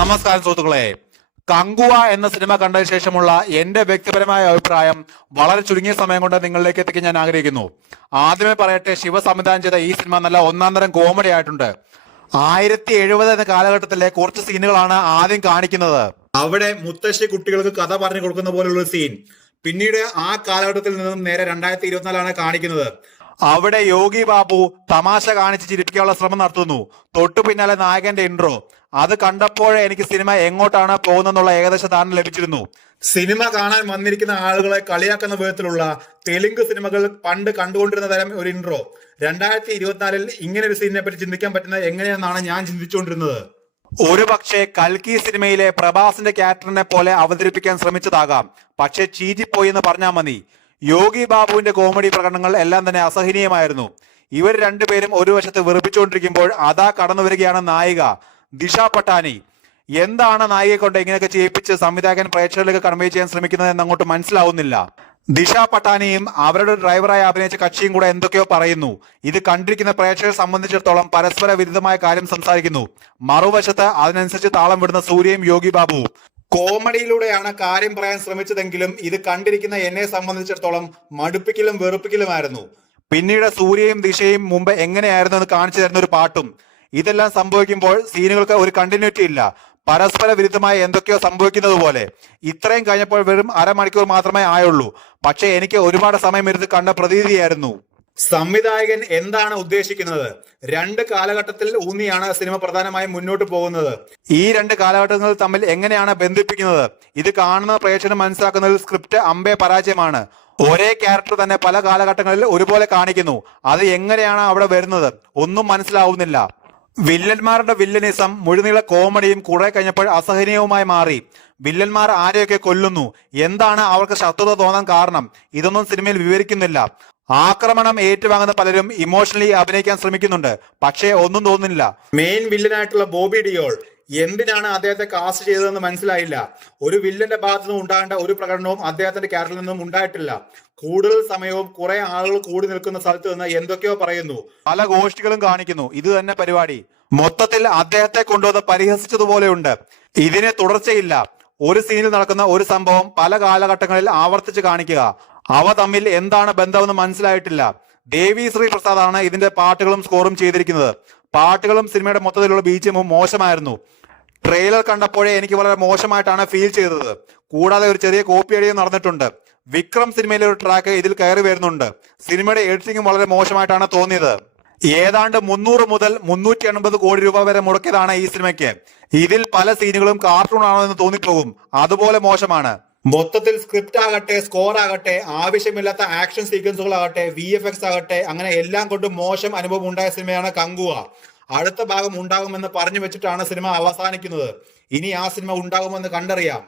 നമസ്കാരം സുഹൃത്തുക്കളെ, കങ്കുവ എന്ന സിനിമ കണ്ടതിന് ശേഷമുള്ള എന്റെ വ്യക്തിപരമായ അഭിപ്രായം വളരെ ചുരുങ്ങിയ സമയം കൊണ്ട് നിങ്ങളിലേക്ക് എത്തിക്കാൻ ഞാൻ ആഗ്രഹിക്കുന്നു. ആദ്യമേ പറയട്ടെ, ശിവ സംവിധാനം ചെയ്ത ഈ സിനിമ നല്ല ഒന്നാം തരം കോമഡി ആയിട്ടുണ്ട്. 1070 എന്ന കാലഘട്ടത്തിലെ കുറച്ച് സീനുകളാണ് ആദ്യം കാണിക്കുന്നത്. അവിടെ മുത്തശ്ശി കുട്ടികൾക്ക് കഥ പറഞ്ഞു കൊടുക്കുന്ന പോലുള്ള സീൻ. പിന്നീട് ആ കാലഘട്ടത്തിൽ നിന്നും നേരെ 2024 കാണിക്കുന്നത്. അവിടെ യോഗി ബാബു തമാശ കാണിച്ച് ചിരിപ്പിക്കാനുള്ള ശ്രമം നടത്തുന്നു. തൊട്ടു പിന്നാലെ നായകന്റെ ഇൻട്രോ. അത് കണ്ടപ്പോഴേ എനിക്ക് സിനിമ എങ്ങോട്ടാണ് പോകുന്നതെന്നുള്ള ഏകദേശ ധാരണ ലഭിച്ചിരുന്നു. സിനിമ കാണാൻ വന്നിരിക്കുന്ന ആളുകളെ കളിയാക്കുന്ന വിധത്തിലുള്ള തെലുങ്ക് സിനിമകൾ പണ്ട് കണ്ടുകൊണ്ടിരുന്ന തരം ഒരു ഇൻട്രോ 2024 ഇങ്ങനെ ഒരു സീനിനെ പറ്റി ചിന്തിക്കാൻ പറ്റുന്നത് എങ്ങനെയെന്നാണ് ഞാൻ ചിന്തിച്ചുകൊണ്ടിരുന്നത്. ഒരു പക്ഷേ കൽക്കി സിനിമയിലെ പ്രഭാസിന്റെ ക്യാരക്ടറിനെ പോലെ അവതരിപ്പിക്കാൻ ശ്രമിച്ചതാകാം. പക്ഷെ ചീറ്റിപ്പോയി എന്ന് പറഞ്ഞാൽ മതി. യോഗി ബാബുവിന്റെ കോമഡി പ്രകടനങ്ങൾ എല്ലാം തന്നെ അസഹനീയമായിരുന്നു. ഇവർ രണ്ടുപേരും ഒരു വശത്ത് വെറുപ്പിച്ചുകൊണ്ടിരിക്കുമ്പോൾ അതാ കടന്നു വരികയാണ് നായിക ദിഷ പട്ടാനി. എന്താണ് നായികയെ കൊണ്ട് ഇങ്ങനെയൊക്കെ ചെയ്യിപ്പിച്ച് സംവിധായകൻ പ്രേക്ഷകരിലേക്ക് കൺവേ ചെയ്യാൻ ശ്രമിക്കുന്നത് എന്ന് അങ്ങോട്ട് മനസ്സിലാവുന്നില്ല. ദിഷ പട്ടാനിയും അവരുടെ ഡ്രൈവറായി അഭിനയിച്ച കക്ഷിയും കൂടെ എന്തൊക്കെയോ പറയുന്നു. ഇത് കണ്ടിരിക്കുന്ന പ്രേക്ഷകരെ സംബന്ധിച്ചിടത്തോളം പരസ്പര വിരുദ്ധമായ കാര്യം സംസാരിക്കുന്നു. മറുവശത്ത് അതിനനുസരിച്ച് താളം വിടുന്ന സൂര്യയും യോഗി ബാബുവും. കോമഡിയിലൂടെയാണ് കാര്യം പറയാൻ ശ്രമിച്ചതെങ്കിലും ഇത് കണ്ടിരിക്കുന്ന എന്നെ സംബന്ധിച്ചിടത്തോളം മടുപ്പിക്കലും വെറുപ്പിക്കലുമായിരുന്നു. പിന്നീട് സൂര്യയും ദിശയും മുമ്പ് എങ്ങനെയായിരുന്നു എന്ന് കാണിച്ചു തരുന്ന ഒരു പാട്ടും. ഇതെല്ലാം സംഭവിക്കുമ്പോൾ സീനുകൾക്ക് ഒരു കണ്ടിന്യൂറ്റി ഇല്ല. പരസ്പര വിരുദ്ധമായി എന്തൊക്കെയോ സംഭവിക്കുന്നത് പോലെ. ഇത്രയും കഴിഞ്ഞപ്പോൾ വെറും അരമണിക്കൂർ മാത്രമേ ആയുള്ളൂ. പക്ഷെ എനിക്ക് ഒരുപാട് സമയം ഇരുന്ന് കണ്ട പ്രതീതിയായിരുന്നു. സംവിധായകൻ എന്താണ് ഉദ്ദേശിക്കുന്നത്? രണ്ട് കാലഘട്ടത്തിൽ ഊന്നിയാണ് സിനിമ പ്രധാനമായും മുന്നോട്ട് പോകുന്നത്. ഈ രണ്ട് കാലഘട്ടങ്ങൾ തമ്മിൽ എങ്ങനെയാണ് ബന്ധിപ്പിക്കുന്നത്? ഇത് കാണുന്ന പ്രേക്ഷകന് മനസ്സിലാക്കുന്നതിൽ സ്ക്രിപ്റ്റ് അമ്പേ പരാജയമാണ്. ഒരേ ക്യാരക്ടർ തന്നെ പല കാലഘട്ടങ്ങളിൽ ഒരുപോലെ കാണിക്കുന്നു. അത് എങ്ങനെയാണ് അവിടെ വരുന്നത്? ഒന്നും മനസ്സിലാവുന്നില്ല. വില്ലന്മാരുടെ വില്ലനിസം മുഴുനീള കോമഡിയും കുറെ കഴിഞ്ഞപ്പോൾ അസഹനീയവുമായി മാറി. വില്ലന്മാർ ആരെയൊക്കെ കൊല്ലുന്നു, എന്താണ് അവർക്ക് ശത്രുത തോന്നാൻ കാരണം, ഇതൊന്നും സിനിമയിൽ വിവരിക്കുന്നില്ല. ആക്രമണം ഏറ്റുവാങ്ങുന്ന പലരും ഇമോഷണലി അഭിനയിക്കാൻ ശ്രമിക്കുന്നുണ്ട്, പക്ഷേ ഒന്നും തോന്നുന്നില്ല. മെയിൻ വില്ലനായിട്ടുള്ള ബോബി ഡിയോൾ എന്തിനാണ് അദ്ദേഹത്തെ കാസ്റ്റ് ചെയ്തതെന്ന് മനസ്സിലായില്ല. ഒരു വില്ലന്റെ ഭാഗത്തു നിന്നും ഉണ്ടാകേണ്ട ഒരു പ്രകടനവും അദ്ദേഹത്തിന്റെ ക്യാരക്ടറിൽ നിന്നും ഉണ്ടായിട്ടില്ല. കൂടുതൽ സമയവും കുറെ ആളുകൾ കൂടി നിൽക്കുന്ന സ്ഥലത്ത് നിന്ന് എന്തൊക്കെയോ പറയുന്നു, പല ഗോഷ്ഠികളും കാണിക്കുന്നു. ഇത് തന്നെ പരിപാടി. മൊത്തത്തിൽ അദ്ദേഹത്തെ കൊണ്ടുവന്ന് പരിഹസിച്ചതുപോലെയുണ്ട്. ഇതിന് തുടർച്ചയില്ല. ഒരു സീനിൽ നടക്കുന്ന ഒരു സംഭവം പല കാലഘട്ടങ്ങളിൽ ആവർത്തിച്ച് കാണിക്കുക. അവ തമ്മിൽ എന്താണ് ബന്ധമെന്ന് മനസ്സിലായിട്ടില്ല. ദേവി ശ്രീ പ്രസാദാണ് ഇതിന്റെ പാട്ടുകളും സ്കോറും ചെയ്തിരിക്കുന്നത്. പാട്ടുകളും സിനിമയുടെ മൊത്തത്തിലുള്ള ബീജിയമും മോശമായിരുന്നു. ട്രെയിലർ കണ്ടപ്പോഴേ എനിക്ക് വളരെ മോശമായിട്ടാണ് ഫീൽ ചെയ്തത്. കൂടാതെ ഒരു ചെറിയ കോപ്പി അടിയും നടന്നിട്ടുണ്ട്. വിക്രം സിനിമയിലെ ഒരു ട്രാക്ക് ഇതിൽ കയറി വരുന്നുണ്ട്. സിനിമയുടെ എഡിറ്റിംഗും വളരെ മോശമായിട്ടാണ് തോന്നിയത്. ഏതാണ്ട് 300 മുതൽ 380 കോടി രൂപ വരെ മുടക്കിയതാണ് ഈ സിനിമയ്ക്ക്. ഇതിൽ പല സീനുകളും കാർട്ടൂൺ ആണോ എന്ന് തോന്നിപ്പോകും. അതുപോലെ മോശമാണ്. മൊത്തത്തിൽ സ്ക്രിപ്റ്റ് ആകട്ടെ, സ്കോർ ആകട്ടെ, ആവശ്യമില്ലാത്ത ആക്ഷൻ സീക്വൻസുകളാകട്ടെ, VFX ആകട്ടെ, അങ്ങനെ എല്ലാം കൊണ്ടും മോശം അനുഭവം ഉണ്ടായ സിനിമയാണ് കങ്കുവ. അടുത്ത ഭാഗം ഉണ്ടാകുമെന്ന് പറഞ്ഞു വെച്ചിട്ടാണ് സിനിമ അവസാനിക്കുന്നത്. ഇനി ആ സിനിമ ഉണ്ടാകുമെന്ന് കണ്ടറിയാം.